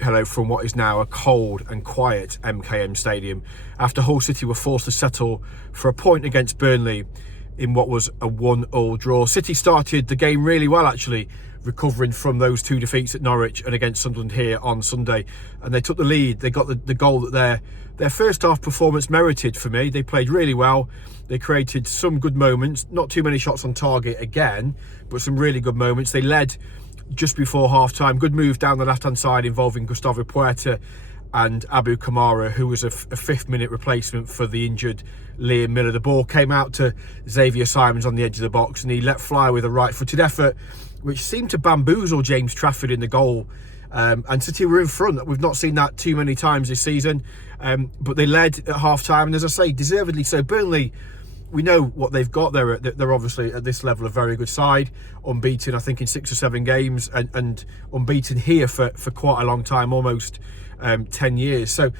hello from what is now a cold and quiet MKM Stadium after Hull City were forced to settle for a point against Burnley in what was a 1-1 draw. City started the game really well, actually, recovering from those two defeats at Norwich and against Sunderland here on Sunday, and they took the lead. They got the goal that their first half performance merited for me. They played really well. They created some good moments, not too many shots on target again, but some really good moments. They led just before half-time. Good move down the left-hand side involving Gustavo Puerta and Abu Kamara, who was a fifth-minute replacement for the injured Liam Miller. The ball came out to Xavier Simons on the edge of the box, and he let fly with a right-footed effort, which seemed to bamboozle James Trafford in the goal. And City were in front. We've not seen that too many times this season, but they led at half-time, and as I say, deservedly so. Burnley, we know what they've got. They're obviously at this level a very good side, unbeaten I think in 6 or 7 games, and unbeaten here for quite a long time, almost 10 years. So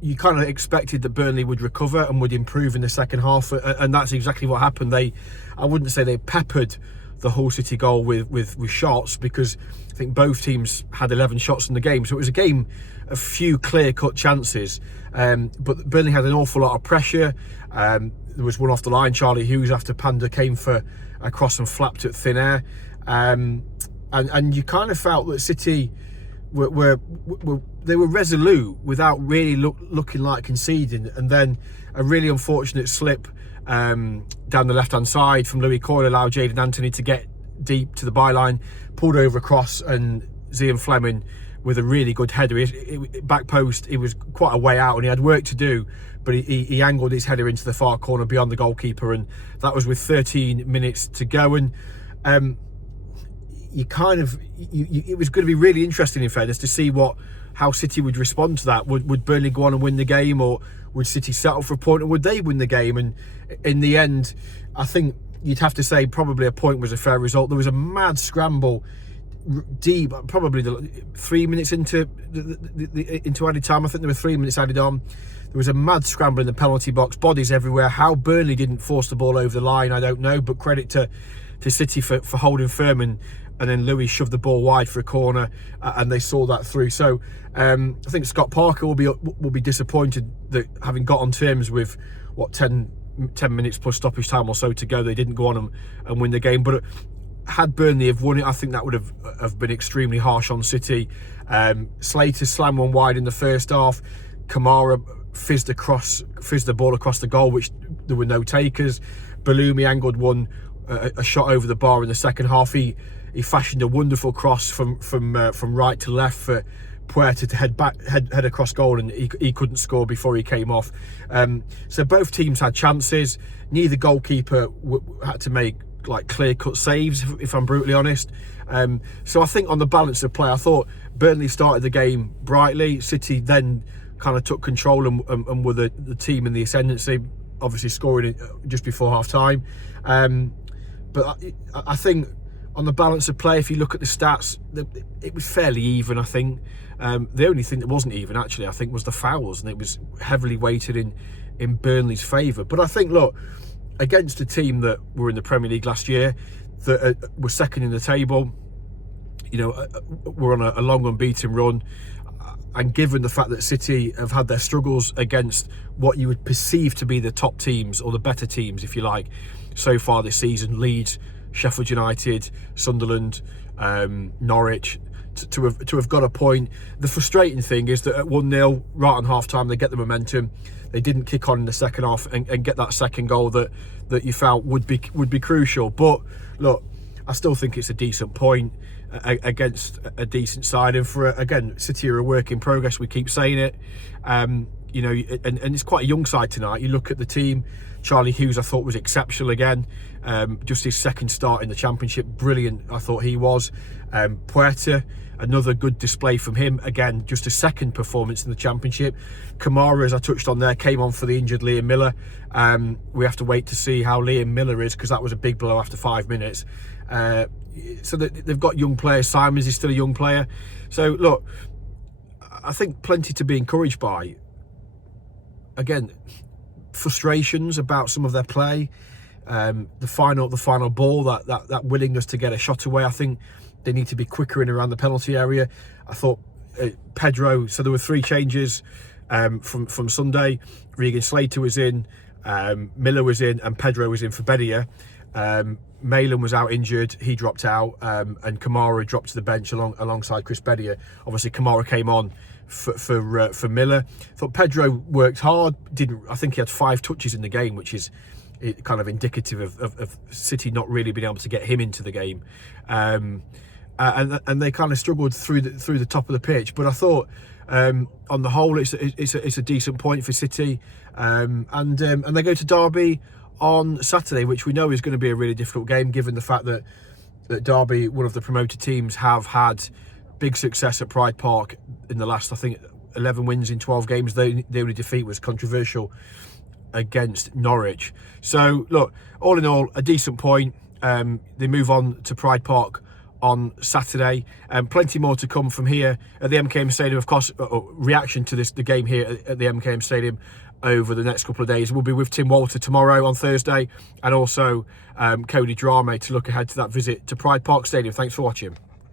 you kind of expected that Burnley would recover and would improve in the second half, and that's exactly what happened. I wouldn't say they peppered the Hull City goal with shots, because I think both teams had 11 shots in the game, so it was a game of few clear-cut chances, but Burnley had an awful lot of pressure. There was one off the line, Charlie Hughes, after Panda came for a cross and flapped at thin air, and you kind of felt that City were resolute without really looking like conceding, and then a really unfortunate slip down the left-hand side from Louis Coyle allowed Jadon Anthony to get deep to the byline, pulled over across, and Zian Fleming with a really good header. Back post, it was quite a way out and he had work to do, but he angled his header into the far corner beyond the goalkeeper, and that was with 13 minutes to go. And it was going to be really interesting, in fairness, to see how City would respond to that. Would Burnley go on and win the game, or would City settle for a point, and would they win the game? And in the end, I think you'd have to say probably a point was a fair result. There was a mad scramble deep, probably 3 minutes into added time. I think there were 3 minutes added on. There was a mad scramble in the penalty box, bodies everywhere. How Burnley didn't force the ball over the line, I don't know, but credit to City for holding firm, and then Louis shoved the ball wide for a corner, and they saw that through. So I think Scott Parker will be disappointed that, having got on terms with 10 minutes plus stoppage time or so to go, they didn't go on and win the game. But had Burnley have won it, I think that would have been extremely harsh on City. Slater slammed one wide in the first half. Kamara fizzed the ball across the goal, which there were no takers. Balumi angled one, a shot over the bar in the second half. He fashioned a wonderful cross from right to left for Puerta to head across goal, and he couldn't score before he came off. So both teams had chances. Neither goalkeeper had to make clear-cut saves, if I'm brutally honest. So I think on the balance of play, I thought Burnley started the game brightly. City then kind of took control and were the team in the ascendancy, obviously scoring just before half-time. But I think on the balance of play, if you look at the stats, it was fairly even, I think. The only thing that wasn't even, actually, I think, was the fouls, and it was heavily weighted in Burnley's favour. But I think, look, against a team that were in the Premier League last year, that were second in the table, we're on a long unbeaten run, and given the fact that City have had their struggles against what you would perceive to be the top teams, or the better teams, if you like, so far this season, Leeds, Sheffield United, Sunderland, Norwich, to have got a point. The frustrating thing is that at 1-0, right on half-time, they get the momentum. They didn't kick on in the second half and get that second goal that you felt would be crucial. But look, I still think it's a decent point against a decent side, and again, City are a work in progress. We keep saying it. And it's quite a young side tonight. You look at the team. Charlie Hughes, I thought, was exceptional again. Just his second start in the Championship, brilliant, I thought he was. Puerta, another good display from him. Again, just a second performance in the Championship. Kamara, as I touched on there, came on for the injured Liam Miller. We have to wait to see how Liam Miller is, because that was a big blow after 5 minutes. So they've got young players. Simons is still a young player. So look, I think plenty to be encouraged by. Again, frustrations about some of their play. The final ball, that willingness to get a shot away. I think they need to be quicker in around the penalty area. I thought Pedro. So there were 3 changes from Sunday. Regan Slater was in, Miller was in, and Pedro was in for Bedia. Malin was out injured, he dropped out, and Kamara dropped to the bench alongside Chris Bedia. Obviously Kamara came on for Miller. Thought Pedro worked hard, I think he had 5 touches in the game, which is kind of indicative of City not really being able to get him into the game. And they kind of struggled through the top of the pitch. But I thought on the whole it's a decent point for City, and they go to Derby on Saturday, which we know is going to be a really difficult game, given the fact that Derby, one of the promoted teams, have had big success at Pride Park in the last, I think, 11 wins in 12 games. The only defeat was controversial against Norwich. So look, all in all, a decent point. They move on to Pride Park on Saturday, and plenty more to come from here at the MKM Stadium. Of course, reaction to the game here at the MKM Stadium over the next couple of days. We'll be with Tim Walter tomorrow on Thursday, and also Cody Drame to look ahead to that visit to Pride Park Stadium. Thanks for watching.